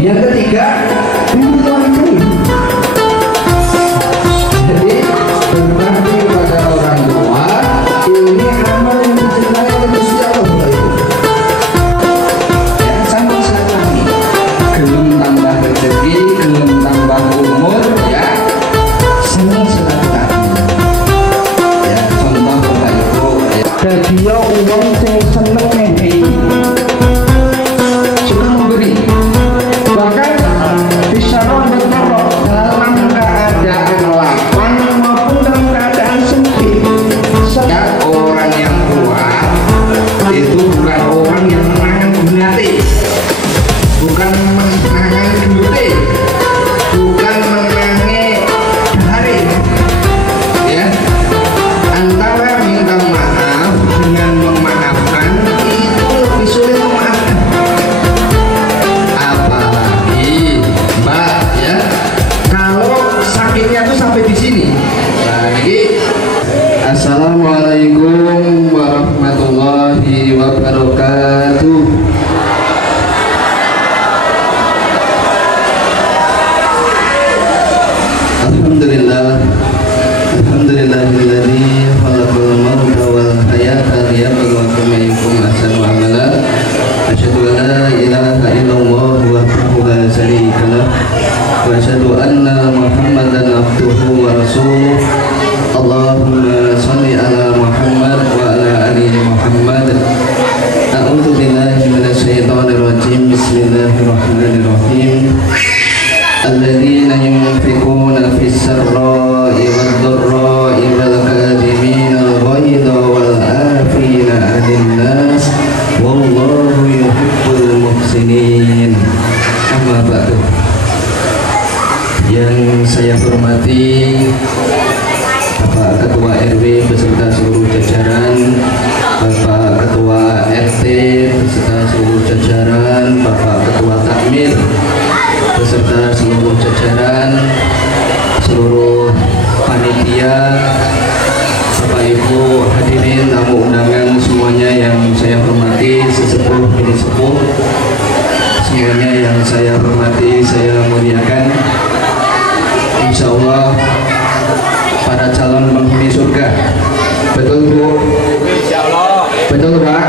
Yang ketiga, berwalidain. Jadi berbakti pada orang tua ini amal yang dicintai oleh Gusti Allah. Ya, sama sekali. Gelem tambah rezeki, gelem tambah umur, ya senang sekali. Ya, contoh Bapak Ibu, ya. Dia uang yang seneng nih. Bahkan bisa dalam keadaan lapang maupun dalam keadaan sempit. Orang yang kuat itu bukan orang yang menangan gunati, bukan menangan gunati, bukan menangan hari, ya. Antara minta maaf dengan memaafkan itu lebih sulit memaafkan. Sakitnya tuh sampai di sini. Nah, ini Assalamualaikum warahmatullahi wabarakatuh. Alhamdulillah, alhamdulillahilladzi khalaqal mauta wal hayata liyabluwakum ayyukum ahsanu amala. Asyhadu an la ilaha illallah wahdahu la syarika lah. Wa asyhadu anna Muhammadan abduhu wa rasuluh. Allahumma shalli ala Muhammad wa ala ali Muhammad. A'udzu billahi minasy syaithanir rajim. Bismillahirrahmanirrahim. Alladzina yunfiquna fis sarra'i wad dharra'i wal kadhimina al-ghaidha wal 'afina 'anil nas wallahu yuhibbul muhsinin. Amma ba'du. Yang saya hormati Bapak Ketua RW beserta seluruh jajaran, Bapak Ketua RT beserta seluruh jajaran, Bapak Ketua Takmir beserta seluruh jajaran, seluruh panitia, Bapak Ibu hadirin tamu undangan semuanya yang saya hormati, sesepuh bini sepuh semuanya yang saya hormati, saya muliakan. Insya Allah para calon penghuni surga. Betul Bu? Insya Allah. Betul Pak?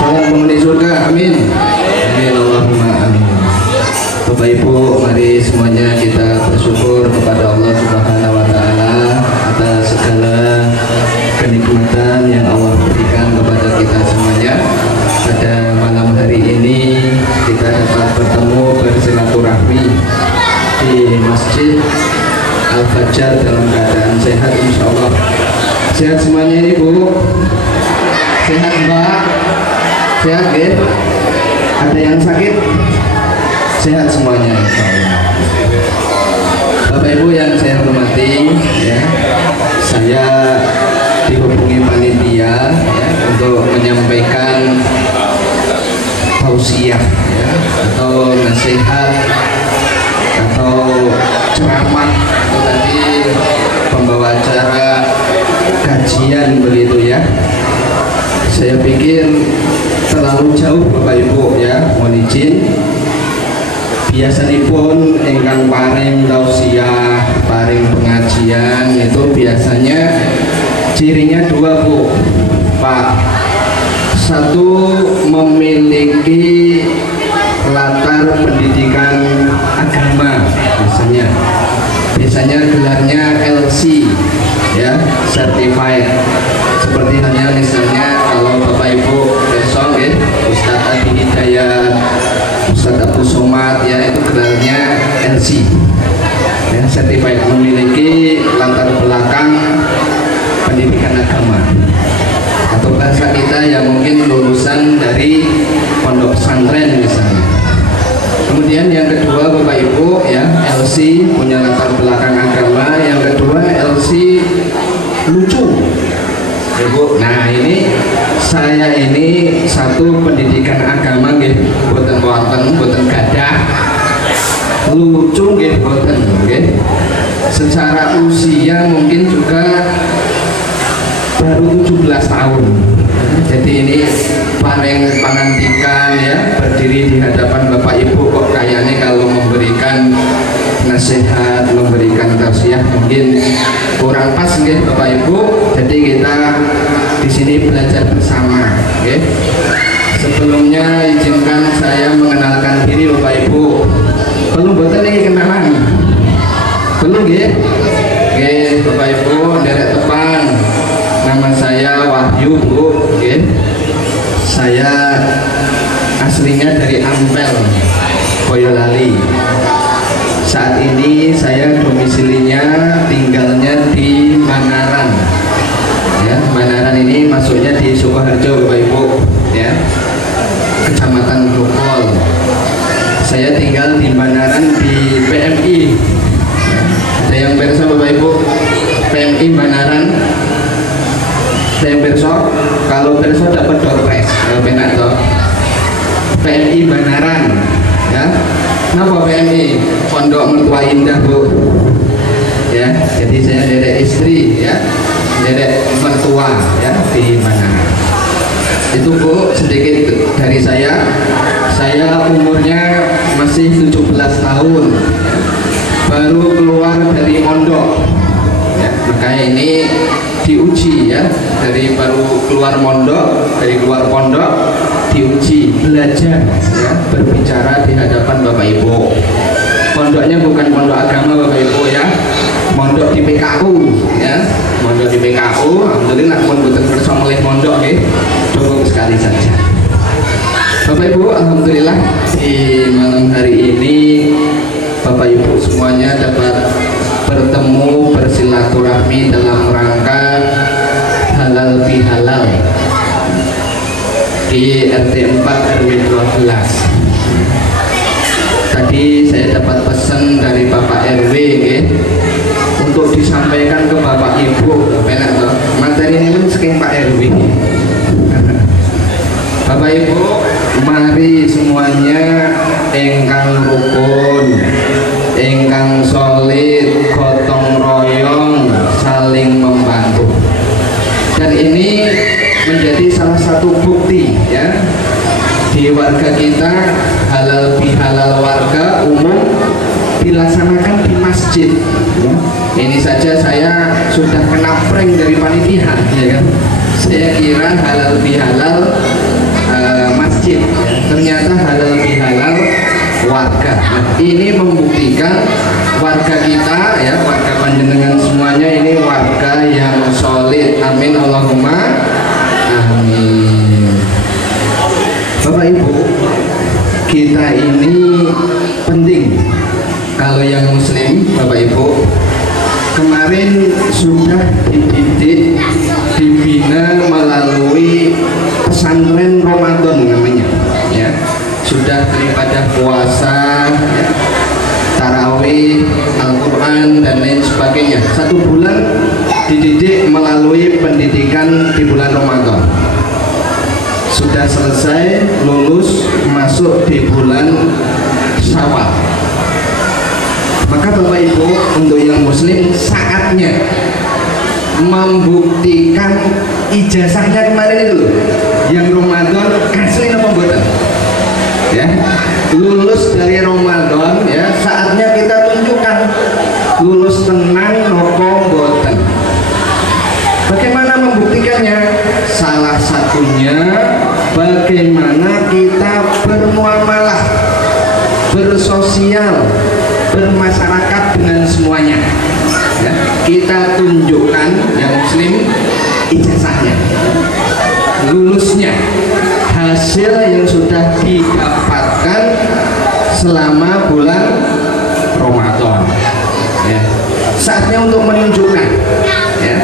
Calon penghuni surga, amin. Amin Allahumma amin. Bapak Ibu, mari semuanya kita bersyukur kepada Allah Subhanahu wa Ta'ala atas segala kenikmatan yang Allah berikan kepada kita semuanya. Pada malam hari ini kita dapat bertemu bersilaturahmi di Masjid Al-Fajar dalam keadaan sehat insya Allah. Sehat semuanya ini Bu? Sehat Mbak? Sehat ya? Ada yang sakit? Sehat semuanya insya Allah. Bapak Ibu yang saya hormati, ya, saya dihubungi panitia ya, untuk menyampaikan tausiah ya, atau nasihat atau ceramah atau tadi pembawa acara kajian begitu ya. Saya pikir terlalu jauh Bapak Ibu ya, mohon izin. Biasanipun ingkang paring tausiah, paring pengajian itu biasanya cirinya dua Bu Pak. Satu, memiliki latar pendidikan agama biasanya gelarnya LC ya, certified, seperti halnya misalnya kalau Bapak Ibu besok ya Ustadz Adi Hidayat, Ustadz Abu Somad ya, itu gelarnya LC ya, certified, memiliki latar belakang pendidikan agama. Atau bahasa kita yang mungkin lulusan dari pondok pesantren misalnya. Kemudian yang kedua Bapak Ibu ya, LC punya latar belakang agama. Yang kedua LC lucu ya Bu. Nah ini saya ini satu pendidikan agama nggih, boten wonten, boten gadah. Lucu nggih boten nggih. Secara usia mungkin juga baru 17 tahun. Jadi ini paling pengantikan ya, berdiri di hadapan Bapak Ibu kok kayaknya nasihat, memberikan tausiah mungkin kurang pas nggih Bapak Ibu. Jadi kita di sini belajar bersama, nggih. Sebelumnya izinkan saya mengenalkan diri Bapak Ibu. Belum boten iki kenalan. Belum nggih? Nggih, Bapak Ibu nderek tepang. Nama saya Wahyu, Bu, nggih. Saya aslinya dari Ampel, Boyolali. Saat ini saya domisilinya tinggalnya di Manaran. Ya, Manaran ini masuknya di Sukoharjo, Bapak Ibu, ya. Kecamatan Grogol. Saya tinggal di Manaran di PMI. Ada yang perso Bapak Ibu? PMI Manaran. Ada yang perso? Kalau perso dapat door prize. Kalau penak toh. PMI Manaran, ya. Kenapa PMI? Pondok Mertua Indah, Bu. Ya, jadi saya dedek istri, ya, dedek mertua, ya, di Manaran. Itu Bu, sedikit dari saya. Saya umurnya masih 17 tahun, baru keluar dari mondok, ya, makanya ini diuji, ya, dari baru keluar mondok, dari keluar pondok diuji, belajar, ya, berbicara di hadapan Bapak Ibu. Pondoknya bukan pondok agama Bapak Ibu, ya, mondok di PKU, ya, mondok di PKU. Alhamdulillah pun betul kerja mulai mondok, cukup sekali saja. Bapak Ibu, alhamdulillah di malam hari ini Bapak Ibu semuanya dapat bertemu, bersilaturahmi dalam rangka halal bihalal di RT 4 RW 12. Tadi saya dapat pesan dari Bapak RW, untuk disampaikan ke Bapak Ibu. Penak toh, materi ini pun saking Pak RW. Bapak Ibu, mari semuanya ingkang rukun, ingkang solid, gotong royong, saling membantu. Dan ini menjadi salah satu bukti, ya, di warga kita halal bihalal warga umum dilaksanakan di masjid. Ini saja saya sudah kena prank dari panitia, ya kan? Saya kira halal bihalal masjid, ternyata halal bihalal warga. Nah, ini membuktikan warga kita, ya, warga panjenengan semuanya ini warga yang solid. Amin Allahumma amin. Bapak Ibu, kita ini penting kalau yang muslim, Bapak Ibu. Kemarin sudah dididik, dibina melalui pesantren Ramadan namanya, ya. Sudah beribadah puasa, ya, tarawih, Al-Quran dan lain sebagainya. 1 bulan dididik melalui pendidikan di bulan Ramadan. Sudah selesai, lulus, masuk di bulan Syawal. Maka Bapak Ibu, untuk yang muslim saatnya membuktikan ijazahnya kemarin itu loh, yang Ramadan kasih apa buatan, ya, lulus dari Ramadan, ya, saatnya kita tunjukkan lulus tenang nopo boten. Bagaimana membuktikannya? Salah satunya bagaimana kita bermuamalah, bersosial, bermasyarakat dengan semuanya, ya. Kita tunjukkan yang muslim ijazahnya, lulusnya, hasil yang sudah didapatkan selama bulan Ramadan, ya. Saatnya untuk menunjukkan, ya,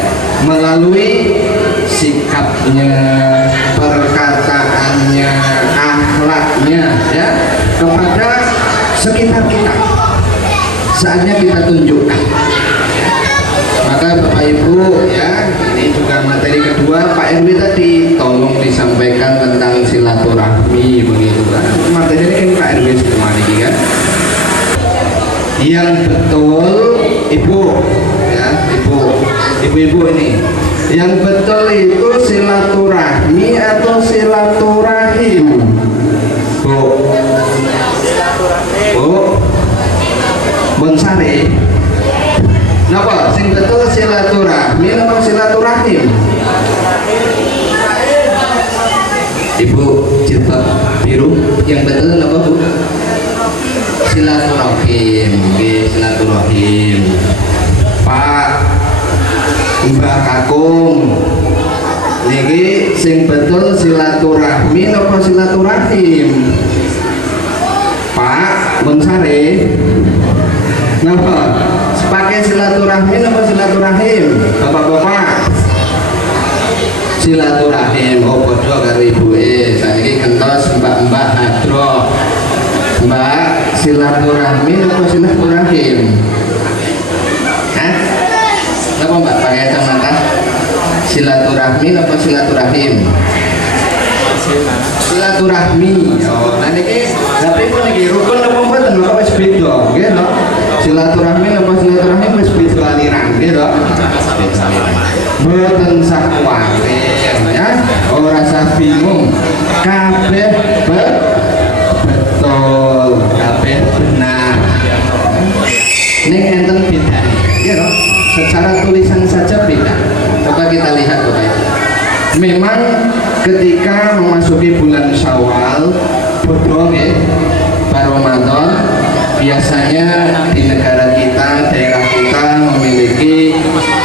melalui sikapnya, perkataannya, akhlaknya, ya, kepada sekitar kita. Saatnya kita tunjukkan, ya. Maka Bapak Ibu, ya, ini juga materi kedua. Pak RW tadi tolong disampaikan tentang silaturahmi, begitu kan. Materi ini kan Pak RW semua ini, kan. Yang betul, Ibu, ya, ibu-ibu ini, yang betul itu silaturahmi atau silaturahim? Bu, Bu, Mungsare napa sing betul silaturahmi napa silaturahim? Ibu jilbab biru yang betul napa Bu? Silaturahim. Nggih, silaturahim. Pak Mbah Kakung niki sing betul silaturahmi napa silaturahim? Pak Mungsare napa pakai silaturahmi napa silaturahim? Bapak-bapak silaturahim. Oh padha karo ibuke saiki kentos mbak-mbak hadro. Mbak silaturahmi napa silaturahim? Hah? Napa Mbak pakai kacamata? Silaturahmi napa silaturahim? Silaturahmi. Oh, nah niki tapi pun niki rukun napa mboten Bapak wis beda, nggih lho. Silaturahmi napa silaturahim wis beda aliran, nggih lho. Mboten sak kuwatir ya, ora usah bingung. Kabeh betul, kabeh benar. Ning enten bedane, nggih lho. Secara tulisan saja beda. Coba kita lihat Bapak Ibu. Memang ketika memasuki bulan Syawal, bodho nggih, Ramadan, biasanya di negara kita, daerah kita memiliki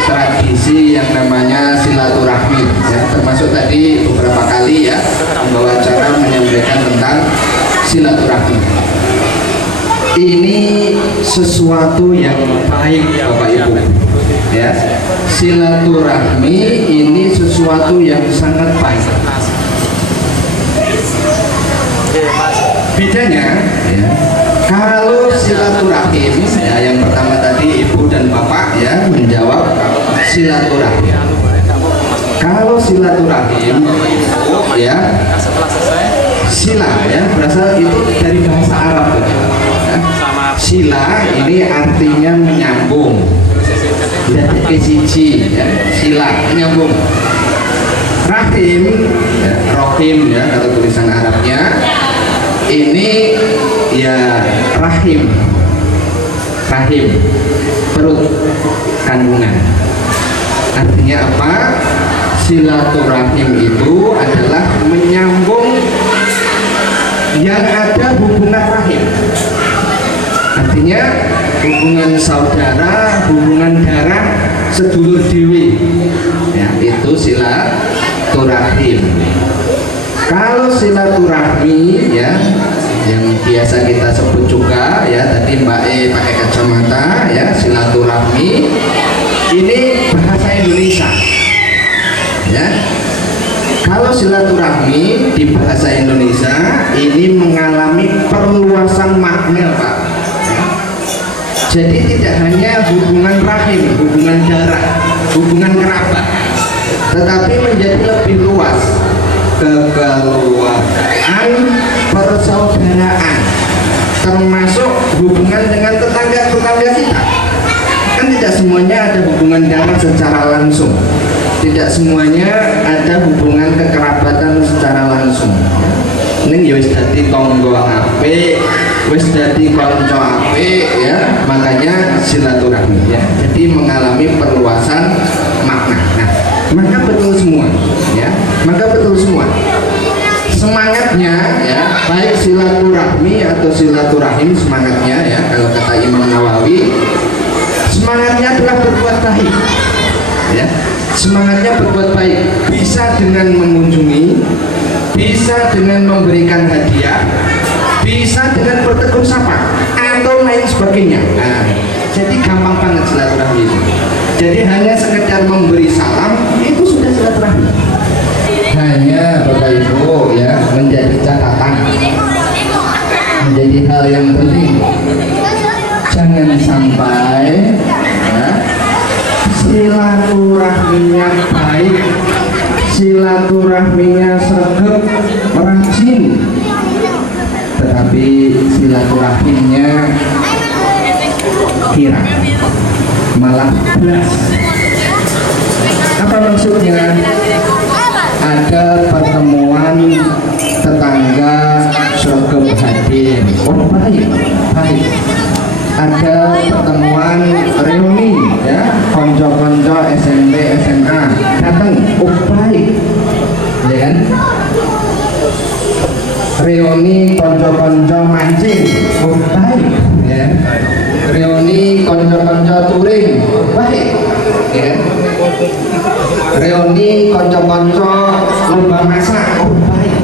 tradisi yang namanya silaturahmi ya, termasuk tadi beberapa kali ya membawa acara menyampaikan tentang silaturahmi. Ini sesuatu yang baik Bapak Ibu ya, silaturahmi ini sesuatu yang sangat baik. Bedanya ya, kalau silaturahim ya, yang pertama tadi ibu dan bapak ya menjawab silaturahim. Kalau silaturahim ya, sila ya berasal itu dari bahasa Arab ya. Sila ini artinya menyambung, dari siji ya, sila menyambung. Rahim ya, rohim ya kalau tulisan Arabnya ini ya rahim, rahim perut kandungan. Artinya apa? Silaturahim itu adalah menyambung yang ada hubungan rahim. Artinya hubungan saudara, hubungan darah, sedulur dewi ya, itu silaturahim. Kalau silaturahmi ya, yang biasa kita sebut juga ya, tadi Mbak E pakai kacamata ya, silaturahmi ini bahasa Indonesia ya. Kalau silaturahmi di bahasa Indonesia ini mengalami perluasan makna Pak ya. Jadi tidak hanya hubungan rahim, hubungan darah, hubungan kerabat, tetapi menjadi lebih luas, kekeluargaan, persaudaraan, termasuk hubungan dengan tetangga-tetangga kita. Kan tidak semuanya ada hubungan darah secara langsung, tidak semuanya ada hubungan kekerabatan secara langsung. Ning ya wis dadi tangga apik, wis dadi kanca apik ya, makanya silaturahmi ya. Jadi mengalami perluasan makna. Nah, maka betul semua ya, maka betul semua semangatnya ya, baik silaturahmi atau silaturahim, semangatnya ya kalau kata Imam Nawawi, semangatnya adalah berbuat baik ya, semangatnya berbuat baik, bisa dengan mengunjungi, bisa dengan memberikan hadiah, bisa dengan bertegur sapa atau lain sebagainya. Nah, jadi gampang banget silaturahmi itu. Jadi hanya sekedar memberi salam itu sudah silaturahmi. Hanya Bapak Ibu ya, menjadi catatan, menjadi hal yang penting, jangan sampai ya, silaturahminya baik, silaturahminya sregep, rajin, tetapi silaturahimnya kira malah belas. Apa maksudnya? Ada pertemuan tetangga sregep hadir, oh baik, baik. Ada pertemuan reuni ya, konco-konco SMP SMA datang, oh baik ya kan. Reuni konco-konco mancing, oh baik ya. Reuni konco-konco touring, oh baik ya kan. Reuni konco-konco lomba masak, oh baik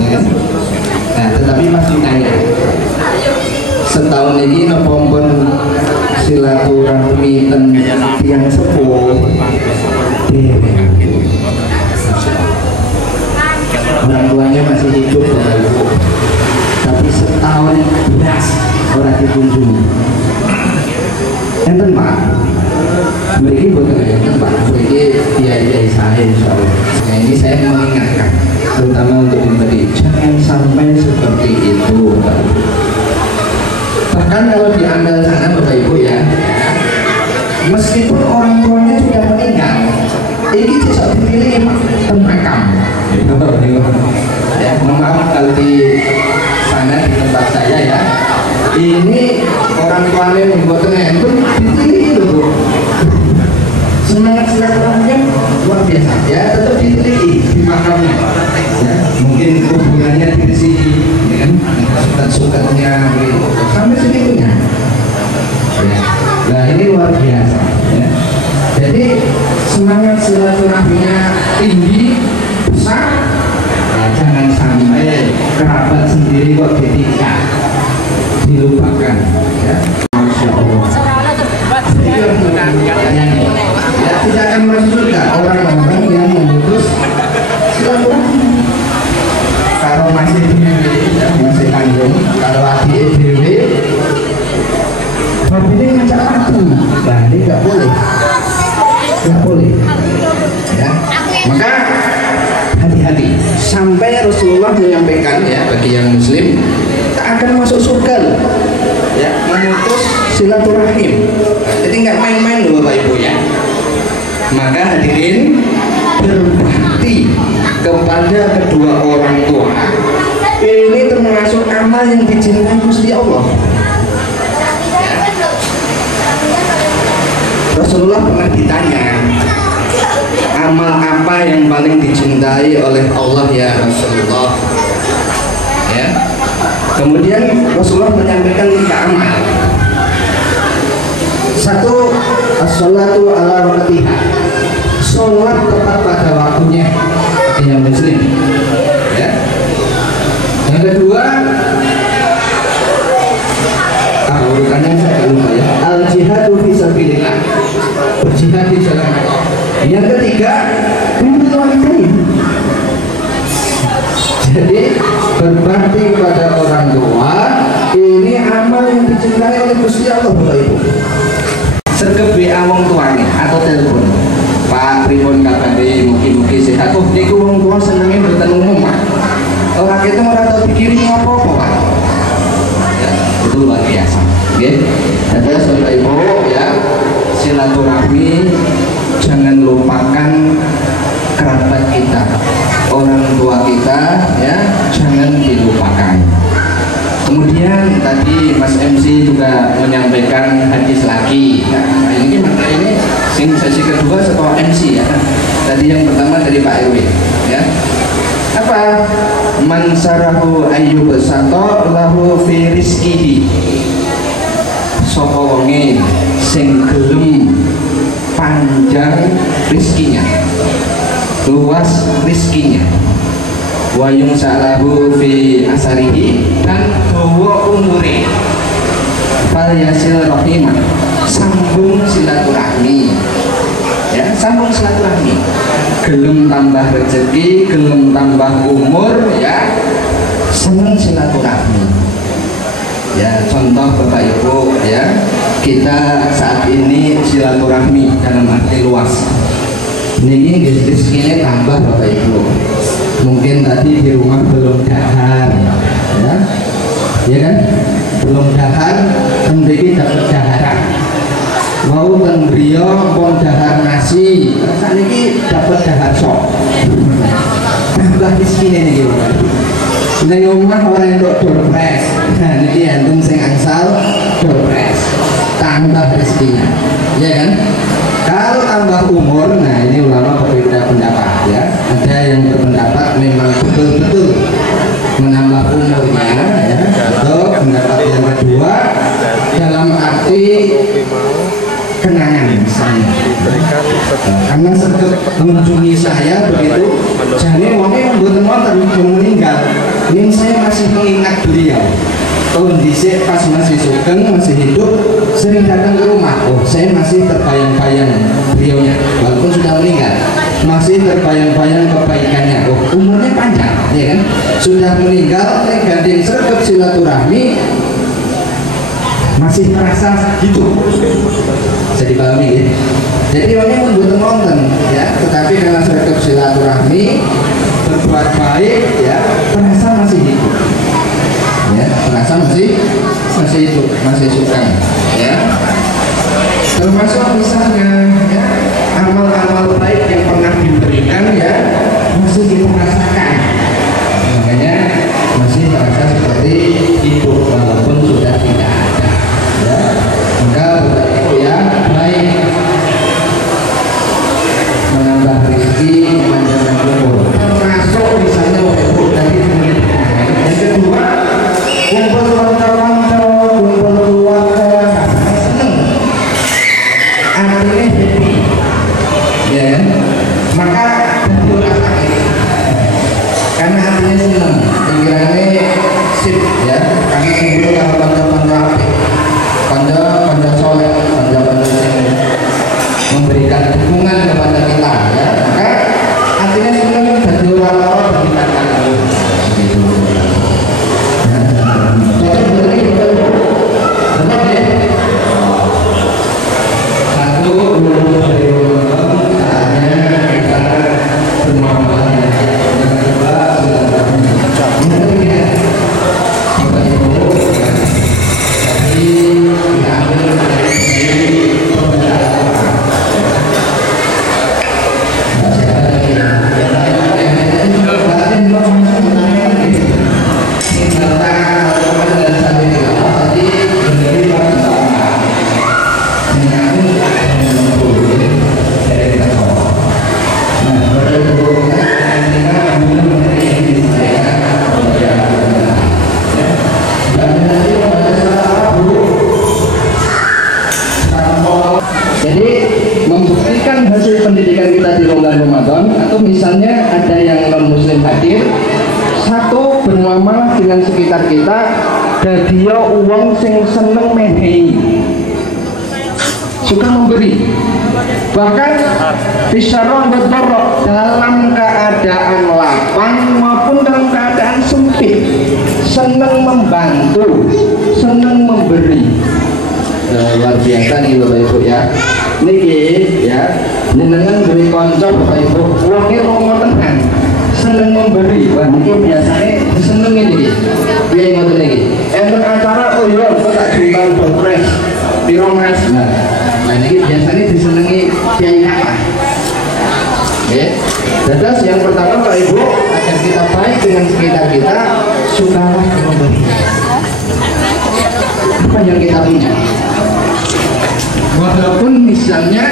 ya kan. Nah tetapi masih tanya, setahun ini nopompon silaturahmi yang sepuh orang tuanya masih hidup Bapak Ibu, tapi setahun belas orang dikunjungi. Enten Pak, beri buatan enten Pak, beri dia saya insyaallah. Nah ini saya mengingatkan, terutama untuk memberi, jangan sampai seperti itu Bapak Ibu. Bahkan kalau di Andal sana Bapak Ibu ya, meskipun orang tuanya sudah meninggal, ini bisa dipilih makam. Ya, mohon maaf kalau di sana di tempat saya ya, ini orang tuanya membuatnya itu dipilih loh. Semangat silaturahminya luar biasa ya, tetap dipilih di makamnya. Ya, mungkin hubungannya di sini, ya kan, suka-sukanya sampai segitunya. Ya. Nah ini luar biasa. Ya. Jadi semangat silaturahminya tinggi, besar. Nah, jangan sampai kerabat sendiri kok ditinggal, dilupakan. Ya. Masya Allah. Ya tidak akan masuk surga orang-orang yang memutus silaturahmi. Kalau masih ya, masih kandung, kalau adik dewi ini ngajak aku, nah ini nggak boleh, ya. Maka hati-hati. Sampai Rasulullah menyampaikan ya, bagi yang Muslim tak akan masuk surga loh, ya, memutus silaturahim. Jadi nggak main-main loh Bapak Ibu ya. Maka hadirin, berbakti kepada kedua orang tua ini termasuk amal yang dicintai Gusti Allah. Rasulullah pernah ditanya, amal apa yang paling dicintai oleh Allah ya Rasulullah? Ya. Kemudian Rasulullah menyampaikan 3 amal. 1, as-sholatu ala waqtiha, sholat tepat pada waktunya, yang Muslim. Ya. Yang kedua, urutannya saya lupa ya, al-jihadu fi sabilillah, berjihad di jalan Allah. Yang ketiga, jadi berbakti kepada orang tua ini amal yang dicintai oleh Gusti Allah Bapak Ibu. Sergep WA wong tuane atau telepon, Pak pripun kabare, mugi-mugi sehat. Oh niku wong tua senenge mboten umum Pak, ora ketemu ora tau dikirim apa-apa Pak. Ya, itu luar biasa. Oke, ada Bapak Ibu ya, silaturahmi jangan lupakan kerabat kita, orang tua kita ya, jangan dilupakan. Kemudian tadi Mas MC juga menyampaikan hadis lagi. Nah, ini sesi kedua setelah MC ya. Tadi yang pertama dari Pak RW ya. Apa? Man sarahu ayyub sato lahu fi rizqihi. Sapa wonge sing gelem panjang rizkinya, luas rizkinya, wayung salahu fi asarihi, dan dawa umure, fal yasil rahimah, sambung silaturahmi ya, sambung silaturahmi, gelem tambah rezeki, gelem tambah umur ya, seneng silaturahmi ya. Contoh Bapak Ibu ya, kita saat ini silaturahmi dalam arti luas. Ini rezekinya tambah Bapak Ibu. Mungkin tadi di rumah belum dahar ya kan, belum dahar, mendeki dapat daharan. Mau ten beliau pun dahar nasi, saat ini dapat dahar sok. Tambah rezekinya nih Bapak Ibu. Neng omah orang yang dorpres, nah ini antum sing angsal dorpres. tambah rezekinya, ya kan? Kalau tambah umur, nah ini ulama berbeda pendapat ya. Ada yang berpendapat memang betul-betul menambah umurnya ya. Atau pendapat yang kedua dalam arti kenangan misalnya. Karena sempat mengunjungi saya begitu, jadi wongnya mboten wonten meninggal. Ini saya masih mengingat beliau. Kondisi pas masih sugeng, masih hidup, sering datang ke rumah. Oh, saya masih terbayang-bayang beliaunya, walaupun sudah meninggal, masih terbayang-bayang kebaikannya. Oh, umurnya panjang, ya kan? Sudah meninggal, gandeng sergap silaturahmi, masih merasa hidup. Bisa dipahami ya? Jadi orangnya membuat nonton ya, tetapi karena sergap silaturahmi, berbuat baik ya, merasa masih hidup. Ya, merasa masih hidup, masih suka ya. Termasuk misalnya ya, amal-amal baik yang pernah diberikan ya, masih kita rasakan. Makanya masih merasa seperti hidup walaupun sudah tidak ada ya. Maka itu ya baik menambah rezeki, memanjangkan umur, termasuk misalnya dari dunia. Yang kedua, kumpul kanca-kanca, kumpul keluarga, seneng, artinya happy, ya kan? Maka berdoa karena artinya seneng, pikirannya sip, ya. Karena kumpul kalau kanca-kanca apik, kanca soleh, kanca-kanca memberikan dukungan kepada kita, ya. Maka artinya seneng jadi orang-orang berikan kami. Jadi membuktikan hasil pendidikan kita di bulan Ramadan, atau misalnya ada yang non muslim hadir, satu bermuamalah dengan sekitar kita, dan dia uang sing seneng menehi, suka memberi, bahkan bisaron berdorok dalam keadaan lapang maupun dalam keadaan sempit, seneng membantu, seneng memberi. Luar biasa nih Bapak Ibu ya. Niki ya, jenengan beri konco Bapak Ibu, uangnya romo tenan, seneng memberi. Wah, niki biasanya seneng ini. Biaya ngoten niki. Enten acara oh iya, kok tak diundang Bapres piro Mas. Nah, niki biasanya disenengi kiai apa? Ya. Terus yang pertama Bapak Ibu, agar kita baik dengan sekitar kita, sukalah memberi. Apa yang kita punya? Walaupun misalnya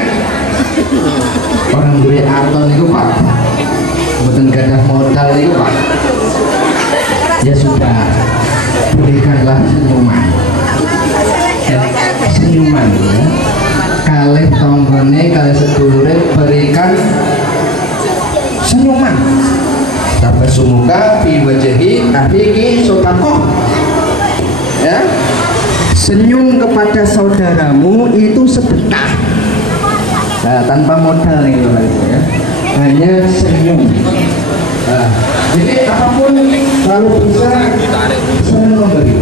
orang duit aton itu Pak, bukan gadah modal itu Pak, ya sudah, berikanlah senyuman ya, senyuman ya. Kalih tonggone, kalih sedulure berikan senyuman. Tabasumuka fi wajhi akhiki sotakoh ya. Senyum kepada saudaramu itu sedekah. Nah, tanpa modal nih ya. Hanya senyum. Nah, jadi apapun kalau bisa senang memberi.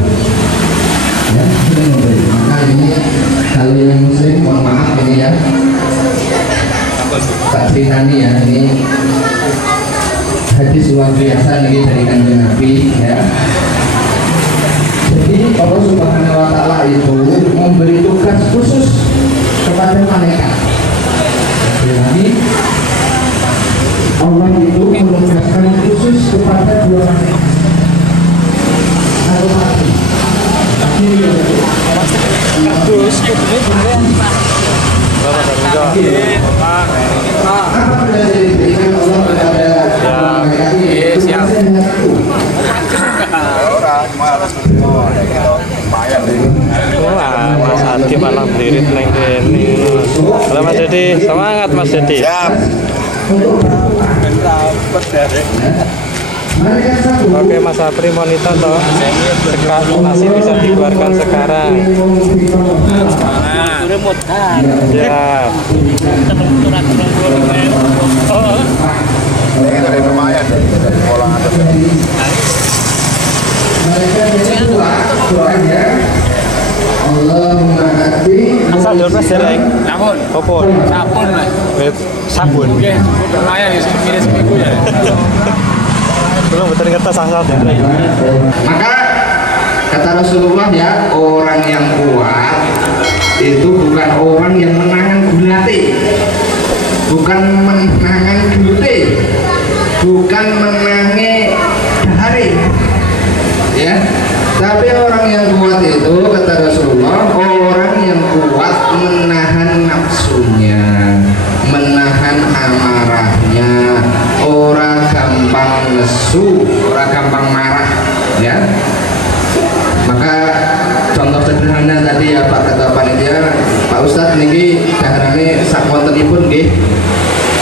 Ya, senang memberi. Maka ini kalau yang muslim mohon maaf ini ya. Tak ceritani ya, ini hadis luar biasa ini dari Kanjeng Nabi ya. Jadi Allah Subhanahu wa Ta'ala itu memberi tugas khusus kepada malaikat. Jadi Allah itu menugaskan khusus kepada dua malaikat. Satu hati, Wah, Mas Adi malah berdiri neng kene. Halo Mas Dedi, semangat Mas Dedi. Siap. Oke Mas Apri monitor toh. Nasi bisa dikeluarkan sekarang. Ya. Asal dulu Mas Dereng. Sabun. Opor. Sabun Mas. Sabun. Oke, lumayan ya seminggu ya. Belum betul kertas asal Dereng. Maka kata Rasulullah ya, orang yang kuat itu bukan orang yang menahan gulate, bukan menahan gulate, bukan menangi dahare, ya. Tapi orang yang kuat itu kata Rasulullah, orang yang kuat menahan nafsunya, menahan amarahnya, orang gampang nesu, orang gampang marah, ya. Maka contoh sederhana tadi ya Pak kata panitia, Pak Ustadz niki daharane sak wontenipun nggih.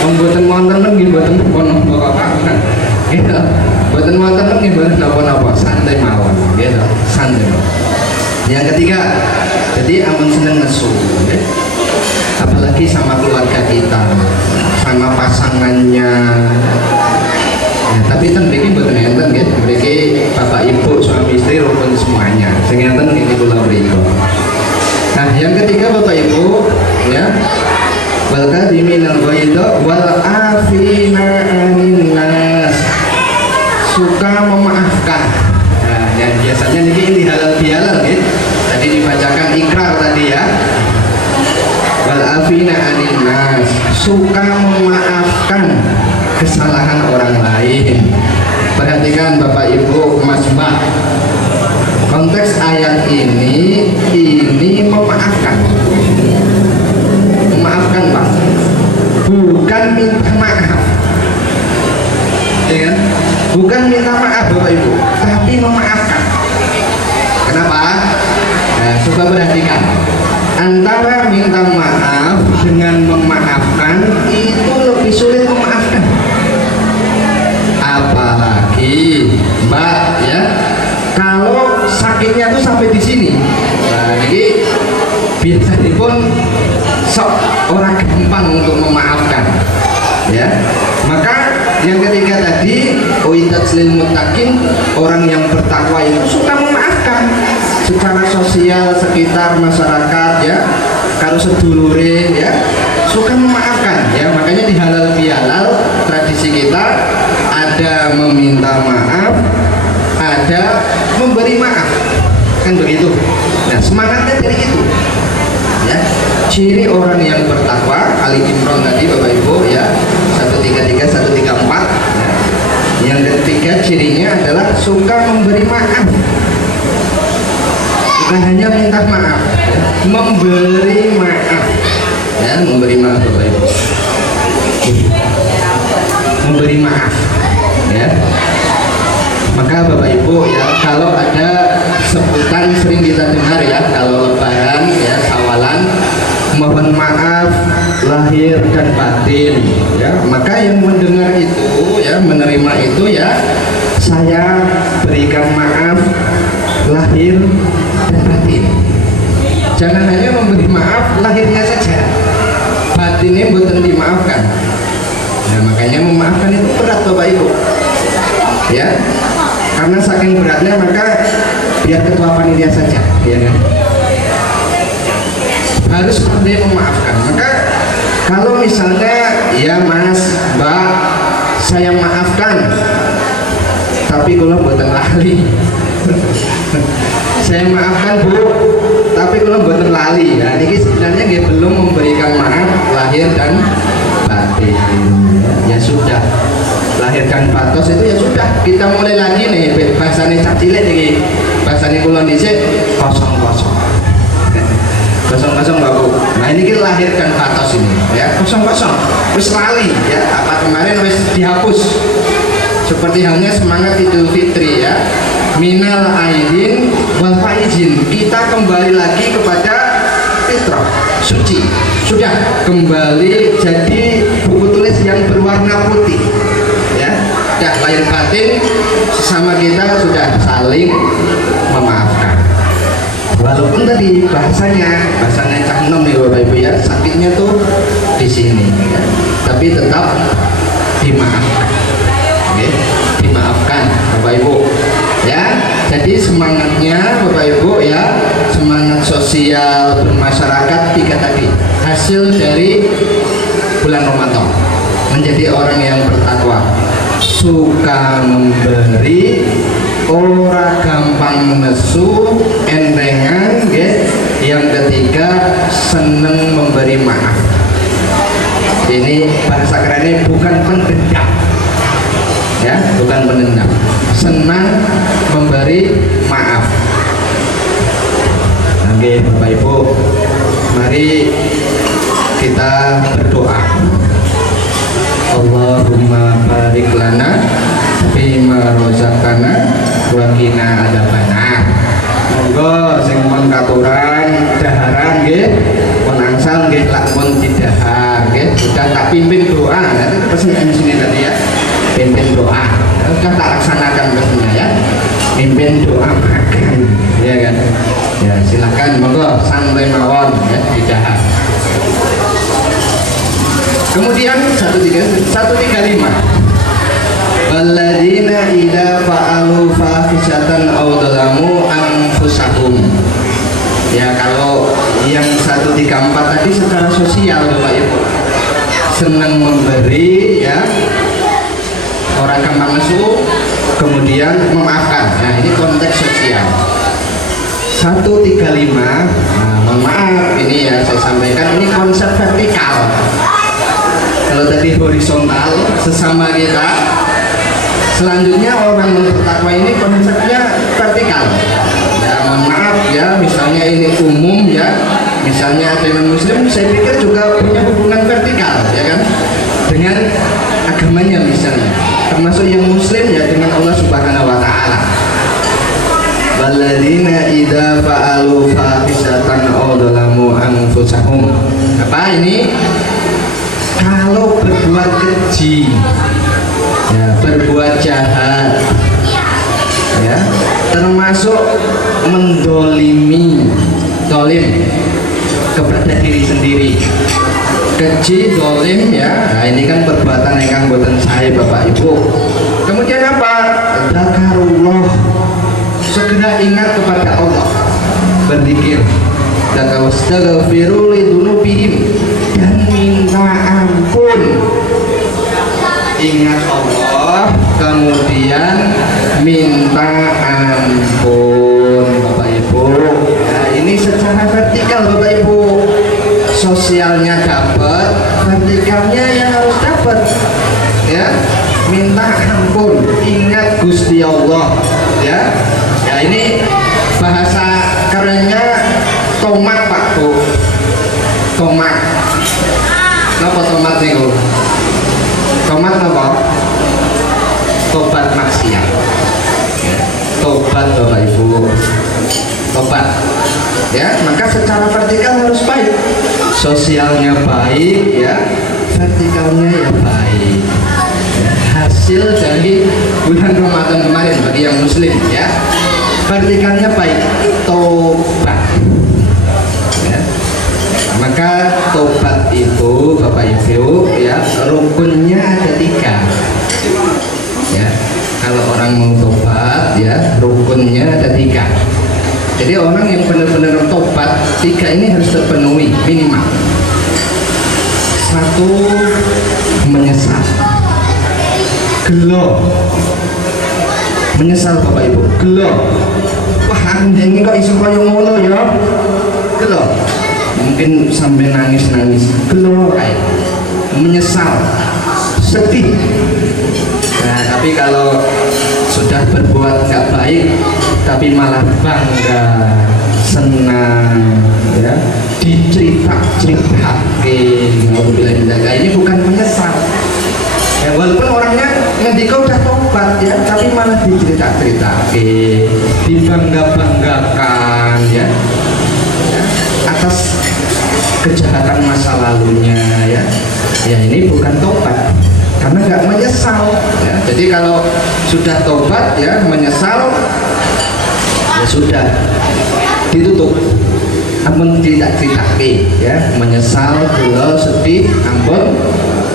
Mboten wonten nggih mboten apa-apa. Gitu. Mboten wonten nggih mboten napa-napa, santai mawon, gitu. Santai. Yang ketiga, jadi amun seneng nesu, ya. Apalagi sama keluarga kita, sama pasangannya. Ya, tapi ten mriki mboten enten nggih, mriki bapak ibu suami istri rukun semuanya. Sing enten ini kula mriki. Nah, yang ketiga bapak ibu ya, wal kadhiminal ghaidha wal afina 'anil nas. Suka memaafkan. Nah, yang biasanya ini halal bihalal nggih. Tadi dibacakan ikrar tadi ya. Wal afina 'anil nas. Suka memaafkan kesalahan orang lain. Perhatikan Bapak Ibu Mas Mbak, konteks ayat ini memaafkan Pak, bukan minta maaf, ya kan? Bukan minta maaf Bapak Ibu, tapi memaafkan. Kenapa? Nah, coba perhatikan, antara minta maaf dengan memaafkan itu lebih sulit memaafkan. Apalagi Mbak ya, kalau sakitnya tuh sampai di sini. Nah, ini biasanya pun sok orang gampang untuk memaafkan, ya. Maka yang ketiga tadi, uidatul muttaqin, orang yang bertakwa itu suka memaafkan secara sosial, sekitar masyarakat ya, kalau sedulure ya, suka memaafkan ya. Makanya di halal bihalal tradisi kita ada meminta maaf, ada memberi maaf, kan begitu. Nah, semangatnya dari itu ya. Ciri orang yang bertakwa, Ali Imran tadi Bapak Ibu ya, 133 134 ya. Yang ketiga cirinya adalah suka memberi maaf, bukan hanya minta maaf ya. Memberi maaf ya, memberi maaf Bapak Ibu, memberi maaf ya. Maka Bapak Ibu ya, kalau ada sebutan sering kita dengar ya, kalau lebaran ya, sawalan, mohon maaf lahir dan batin ya. Maka yang mendengar itu ya, menerima itu ya, saya berikan maaf lahir dan batin. Jangan hanya memberi maaf lahirnya saja, batinnya bukan dimaafkan. Nah, makanya memaafkan itu berat Bapak Ibu ya. Karena saking beratnya maka biar ketua panitia saja ya kan, harus pandai memaafkan. Maka kalau misalnya ya Mas Mbak saya maafkan, tapi kalau buatan lali saya maafkan Bu, tapi kalau buatan lali ya, ini sebenarnya dia belum memberikan maaf lahir dan batin. Ya sudah, lahirkan patos itu ya sudah, kita mulai lagi nih. Bahasanya cacilek ini, bahasanya kulon dhisik kosong Mbak Bu. Nah ini kita lahir dan batas ini ya, kosong-kosong, wis lali ya, apa kemarin wis dihapus. Seperti halnya semangat Idul Fitri ya, minal aidin wal faizin, kita kembali lagi kepada fitrah suci, sudah kembali jadi buku tulis yang berwarna putih ya, dah lahir batin sesama kita sudah saling memaafkan. Walaupun tadi bahasanya cah nom nih Bapak Ibu ya, sakitnya tuh di sini ya, tapi tetap dimaafkan. Oke, dimaafkan Bapak Ibu ya. Jadi semangatnya Bapak Ibu ya, semangat sosial bermasyarakat 3 tadi, hasil dari bulan Ramadan, menjadi orang yang bertakwa, suka memberi, ora gampang nesu, entengan, yang ketiga seneng memberi maaf. Ini bahasa kerennya bukan pendendam ya, bukan pendendam, senang memberi maaf. Oke Bapak Ibu, mari kita berdoa. Allahumma barik lana bima rozaqana wa qina adzabannar. Monggo sing mon katuran daharan nggih, pun angsal nggih, lak pun didahar nggih. Sudah tak pimpin doa, nanti pesen di sini tadi ya. Pimpin doa. Sudah tak laksanakan pesannya ya. Pimpin doa makan, ya kan? Ya silakan monggo santai mawon ya, didahar. Kemudian 135, walladzina idza fa'alu fahishatan aw dzalamu anfusahum. Ya, kalau yang 134 tadi secara sosial Bapak Ibu, senang memberi ya, orang gampang nesu, kemudian memaafkan. Nah ini konteks sosial. 135, nah, mohon maaf ini ya saya sampaikan, ini konsep vertikal. Kalau tadi horizontal sesama kita, selanjutnya orang bertakwa ini konsepnya vertikal. Ya mohon maaf ya, misalnya ini umum ya, misalnya dengan muslim, saya pikir juga punya hubungan vertikal ya kan, dengan agamanya misalnya, termasuk yang muslim ya dengan Allah Subhanahu wa Ta'ala. Walladzina idza fa'alu fahishatan aw dzalamu anfusahum. Apa ini? Kalau berbuat keji ya, berbuat jahat ya, termasuk mendolimi, dolim kepada diri sendiri, keji, dolim ya, nah ini kan perbuatan yang boten saya Bapak Ibu. Kemudian apa? Zakarullah, segera ingat kepada Allah, berzikir, dan wastaghfiru lidzunubihim, dan minta ampun. Ingat Allah, kemudian minta ampun Bapak Ibu. Nah, ini secara vertikal Bapak Ibu, sosialnya dapat, vertikalnya yang harus dapat ya, minta ampun, ingat Gusti Allah ya. Ya ini bahasa kerennya tomat Pak Bu, tomat. Kenapa tomat nih Bu? Tomat apa? Tobat maksiat ya. Tobat Bapak Ibu, tobat ya. Maka secara vertikal harus baik, sosialnya baik ya, vertikalnya ya baik ya. Hasil dari bulan Ramadan kemarin bagi yang muslim ya, vertikalnya baik, tobat ya. Maka tobat itu Bapak Ibu ya, rukunnya ada 3 ya. Kalau orang mau tobat ya, rukunnya ada 3. Jadi orang yang benar-benar tobat, 3 ini harus terpenuhi minimal. 1, menyesal, gelo, menyesal Bapak Ibu, gelo. Wah anjing kok iso kaya ngono ya, gelo. Mungkin sampai nangis-nangis, gelo kayak, menyesal, sedih. Nah tapi kalau sudah berbuat nggak baik tapi malah bangga, senang ya, dicerita-cerita dicerita-ceritake, dibangga-banggakan ya atas kejahatan masa lalunya ya. Ya ini bukan tobat karena nggak menyesal ya. Jadi kalau sudah tobat ya menyesal ya sudah ditutup. Ampun cerita-ceritake ya, menyesal, gelo, sedih, ampun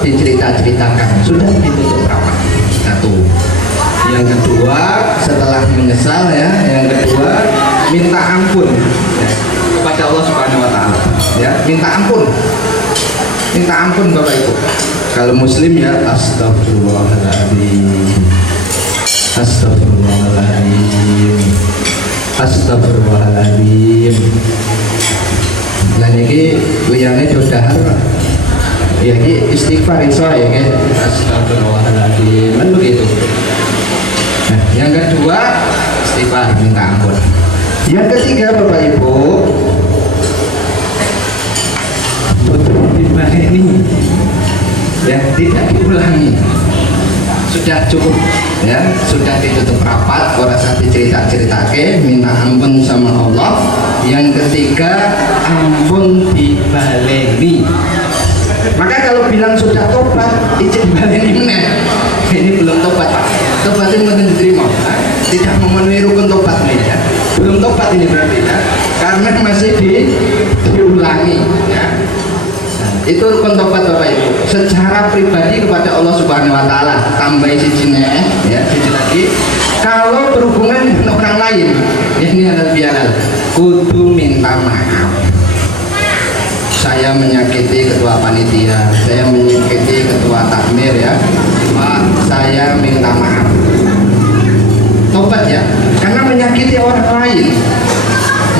dicerita-ceritakan, sudah ditutup rapat. Satu. Yang kedua, setelah menyesal ya, yang kedua minta ampun ya, kepada Allah Subhanahu wa taala ya, minta ampun. Minta ampun Bapak Ibu. Kalau muslim ya astagfirullahaladzim. Astagfirullahaladzim. Astagfirullahaladzim. Nah ini liyane dodahar ya ini istighfar iso ya kan. Astagfirullahaladzim kan begitu. Nah yang kedua istighfar minta ampun. Yang ketiga Bapak Ibu ini ya tidak diulangi, sudah cukup ya, sudah ditutup rapat, ora usah dicerita-ceritake, minta ampun sama Allah. Yang ketiga ampun dibaleni. Maka kalau bilang sudah tobat izin baleni meneh, ini belum tobat Pak, tobat ini belum diterima, tidak memenuhi rukun tobat nih ya, belum tobat ini berarti ya, karena masih diulangi ya. Itu rukun tobat Bapak Ibu secara pribadi kepada Allah Subhanahu wa taala. Tambahin sijine ya, siji lagi. Kalau berhubungan dengan orang lain, ya ini adalah biara kudu minta maaf. Saya menyakiti ketua panitia, saya menyakiti ketua takmir ya. Pak, saya minta maaf. Tobat ya, karena menyakiti orang lain,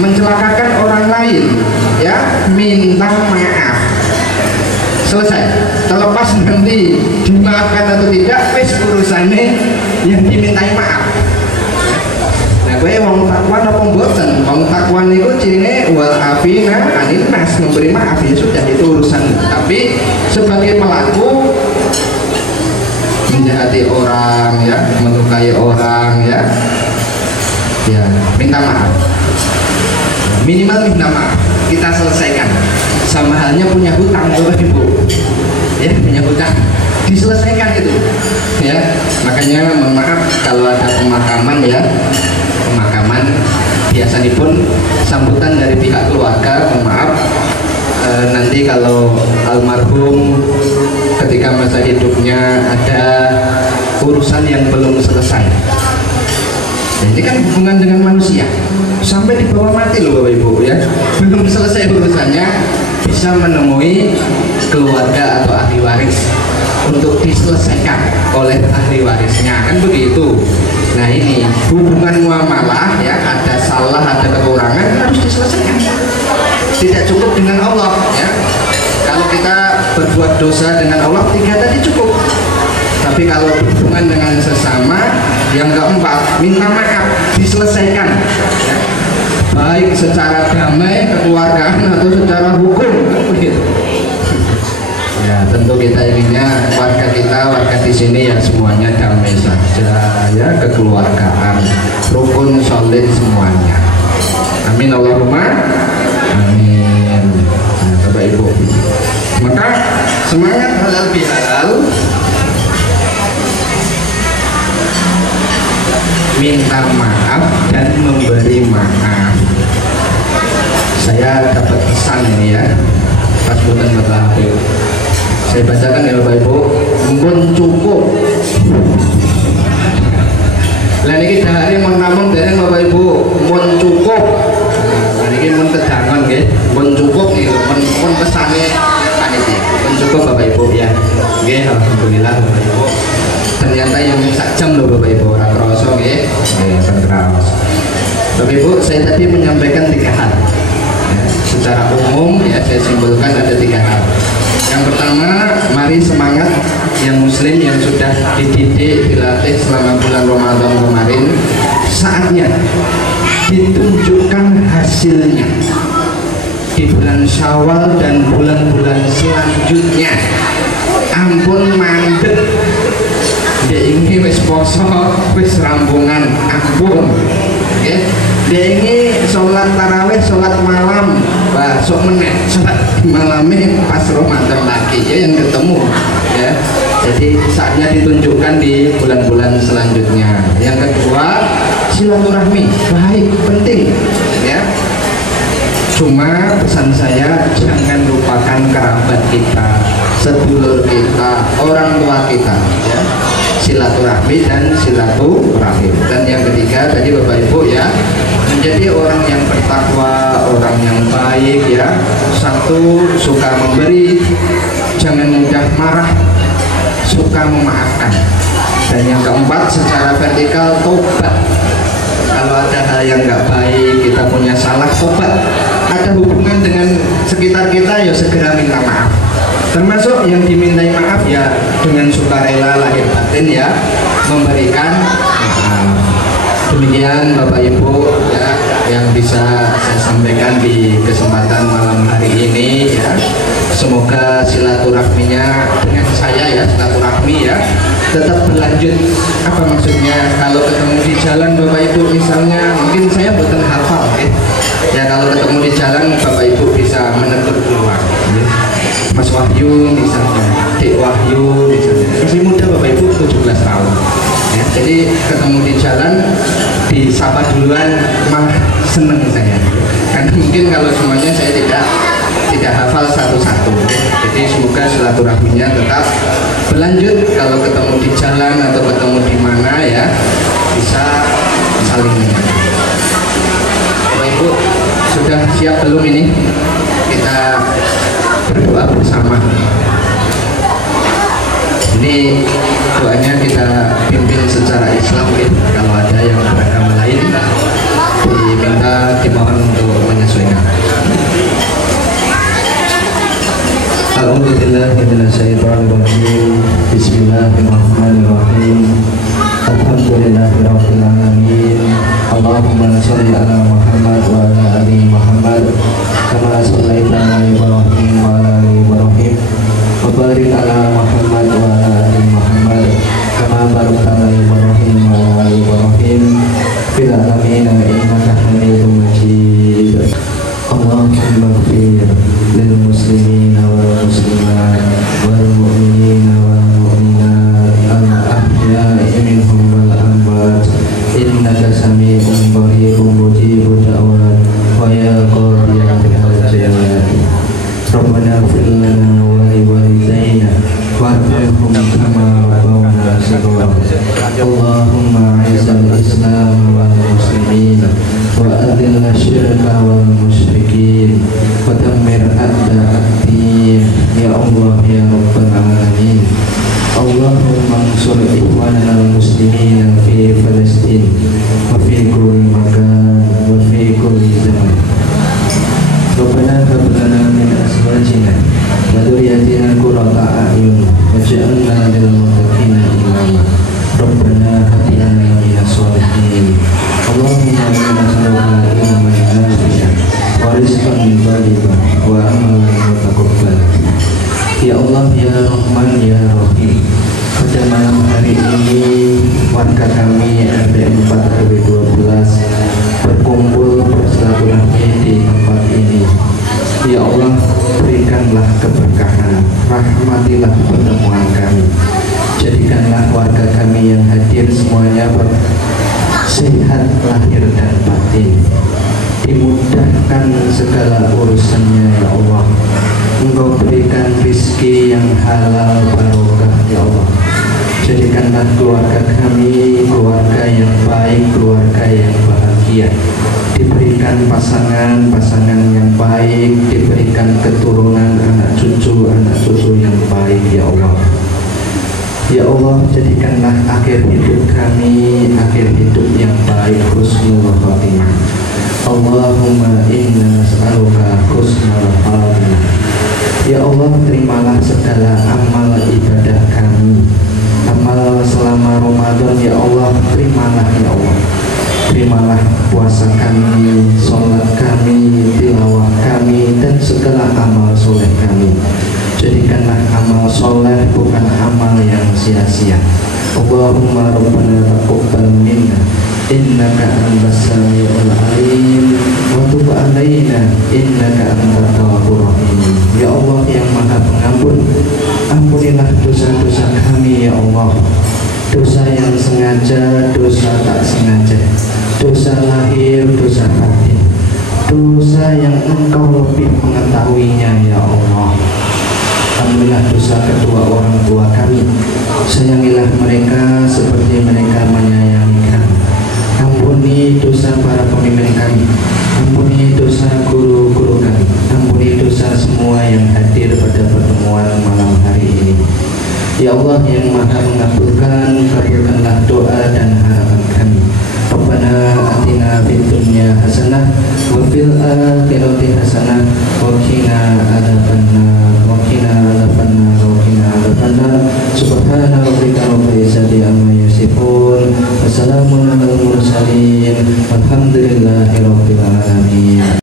mencelakakan orang lain ya, minta maaf. Selesai, terlepas nanti dimaafkan atau tidak, wis urusannya yang dimintai maaf. Nah, gue wong takwan apa mboten? Wong takwan itu cirinya wal afina anin nas, memberi maaf ya sudah itu urusan. Tapi sebagai pelaku menjahati orang ya, melukai orang ya, ya minta maaf. Minimal minta maaf, kita selesaikan. Sama halnya punya hutang Bapak Ibu ya, punya hutang diselesaikan itu ya. Makanya mohon maaf kalau ada pemakaman ya, pemakaman biasanya pun sambutan dari pihak keluarga, mohon maaf nanti kalau almarhum ketika masa hidupnya ada urusan yang belum selesai. Ini kan hubungan dengan manusia sampai di bawah mati loh Bapak Ibu ya, belum selesai urusannya bisa menemui keluarga atau ahli waris untuk diselesaikan oleh ahli warisnya kan begitu. Nah ini hubungan muamalah ya, ada salah ada kekurangan harus diselesaikan, tidak cukup dengan Allah ya. Kalau kita berbuat dosa dengan Allah 3 tadi cukup, tapi kalau hubungan dengan sesama yang keempat minta maaf, diselesaikan ya, baik secara damai kekeluargaan atau secara hukum begitu. Ya tentu kita inginnya warga kita, warga di sini ya semuanya damai saja ya, kekeluargaan rukun solid semuanya. Amin Allahumma amin. Nah, Bapak Ibu, maka semangat halal bihalal, minta maaf dan memberi maaf. Saya dapat pesan ini ya, pas bukan Bapak Ibu. Saya bacakan ya Bapak Ibu, mun cukup. Lah niki dahare mun namung dereng Bapak Ibu, mun cukup. Lah niki mun kedangan nggih, mun cukup niku, mun pesane panitia. Mun cukup Bapak Ibu ya. Nggih, alhamdulillah Bapak Ibu. Ternyata yang sak jam loh Bapak Ibu, ora krasa nggih. Nggih, terus. Bapak Ibu, saya tadi menyampaikan 3 hal. Ya, secara umum ya saya simpulkan ada 3 hal. Yang pertama, mari semangat yang muslim yang sudah dididik, dilatih selama bulan Ramadan kemarin, saatnya ditunjukkan hasilnya di bulan Syawal dan bulan-bulan selanjutnya. Ampun mandek dia ingin wis poso, wis rampungan ampun. Oke. Dengi sholat tarawih, sholat malam, wah sok meneh sholat malamnya pas Ramadan lagi ya yang ketemu ya. Jadi saatnya ditunjukkan di bulan-bulan selanjutnya. Yang kedua, silaturahmi baik penting ya. Cuma pesan saya jangan lupakan kerabat kita, sedulur kita, orang tua kita ya. Silaturahmi dan silaturahim. Dan yang ketiga tadi Bapak Ibu ya, menjadi orang yang bertakwa, orang yang baik ya. Satu, suka memberi, jangan mudah marah, suka memaafkan. Dan yang keempat, secara vertikal tobat. Kalau ada hal yang nggak baik, kita punya salah, tobat. Ada hubungan dengan sekitar kita, ya segera minta maaf. Termasuk yang dimintai maaf ya dengan sukarela lahir batin ya, memberikan maaf. Demikian Bapak Ibu ya yang bisa saya sampaikan di kesempatan malam hari ini ya. Semoga silaturahminya dengan saya ya, silaturahmi ya tetap berlanjut. Apa maksudnya? Kalau ketemu di jalan Bapak Ibu misalnya, mungkin saya bukan hafal ya, kalau ketemu di jalan Bapak Ibu bisa menegur keluar ya. Mas Wahyu misalnya, Dek Wahyu misalnya, masih muda Bapak Ibu 17 tahun ya. Jadi ketemu di jalan disapa duluan malah seneng saya, karena mungkin kalau semuanya saya tidak hafal satu-satu ya. Jadi semoga silaturahminya tetap berlanjut. Kalau ketemu di jalan atau ketemu di mana ya bisa saling mengenal. Bapak Ibu sudah siap belum ini? Kita berdoa bersama. Ini doanya kita pimpin secara Islam ya. Kalau ada yang beragama lain diminta, dimohon untuk menyesuaikan. A'udzubillahi minasyaitonirrajim. Bismillahirrahmanirrahim. Alhamdulillahirabbil alamin. Allahumma shalli ala Muhammad wa ala ali Muhammad kama shallaita ala Ibrahim wa ala ali Ibrahim wa barik ala Muhammad wa ala ali Muhammad kama barakta ala Ibrahim wa ala ali Ibrahim fil alamin innaka Hamidum Majid. Allahumma ighfir lil muslimina wal muslimat wal mu'minina wal mu'minat al ahya'i minhum wal amwat innaka sami'un qaribun mujibud da'wat wa ya qadiyal hajat. Rabbana ighfir lana wa li walidayna warhamhum kama rabbawna shighara. Allahumma a'izzal islam wal muslimin wa adhil syirka wal musyrikin wa dammir a'da'ad-din ya Allah ya rabbal alamin. Allahumma ansur ikhwanana al-muslimin fi Palestin wa fi kulli makan wa fi kulli zaman. Rabbana hab lana min azwajina wa dhurriyyatina qurrata a'yun waj'alna lil muttaqina imama. Rabbana hab lana minas sholihin. Allahumma inna nas'aluka ilman nafi'an wa rizqan thayyiban wa amalan mutaqabbalan. Ya Allah ya Rahman ya Rahim, pada malam hari ini warga kami RT 4 RW 12 berkumpul bersilaturahmi di tempat ini. Ya Allah, berikanlah keberkahan, rahmatilah pertemuan kami, jadikanlah warga kami yang hadir semuanya sehat lahir dan batin, dimudahkan segala urusannya ya Allah. Engkau berikan rezeki yang halal barokah ya Allah. Jadikanlah keluarga kami keluarga yang baik, keluarga yang bahagia. Diberikan pasangan yang baik, diberikan keturunan anak cucu yang baik ya Allah. Ya Allah, jadikanlah akhir hidup kami akhir hidup yang baik, husnul khatimah. Allahumma inna nas'aluka husnul khatimah. Ya Allah, terimalah segala amal ibadah kami, amal selama Ramadan ya Allah, terimalah ya Allah. Terimalah puasa kami, sholat kami, tilawah kami, dan segala amal soleh kami. Jadikanlah amal soleh bukan amal yang sia-sia. Allahumma rabbana taqabbal minna innaka antas samiul alim wa tub alaina innaka antat tawwabur rahim. Ya Allah yang Maha Pengampun, ampunilah dosa-dosa kami ya Allah, dosa yang sengaja, dosa tak sengaja, dosa lahir, dosa batin, dosa yang Engkau lebih mengetahuinya ya Allah. Ampunilah dosa kedua orang tua kami, sayangilah mereka seperti mereka menyayangi kami. Ampuni dosa para pemimpin kami, ampuni dosa guru-guru kami, ampuni dosa semua yang hadir pada pertemuan malam hari ini. Ya Allah yang Maha mengabulkan, kabulkanlah doa dan harapan kami. Rabbana atina fid dunya hasanah wa fil akhirati hasanah wa qina adzabannar wa qina adzabannar wa qina adzabannar. Subhana rabbika rabbil izzati amma yasifun wa salamun alal mursalin walhamdulillahi rabbil alamin.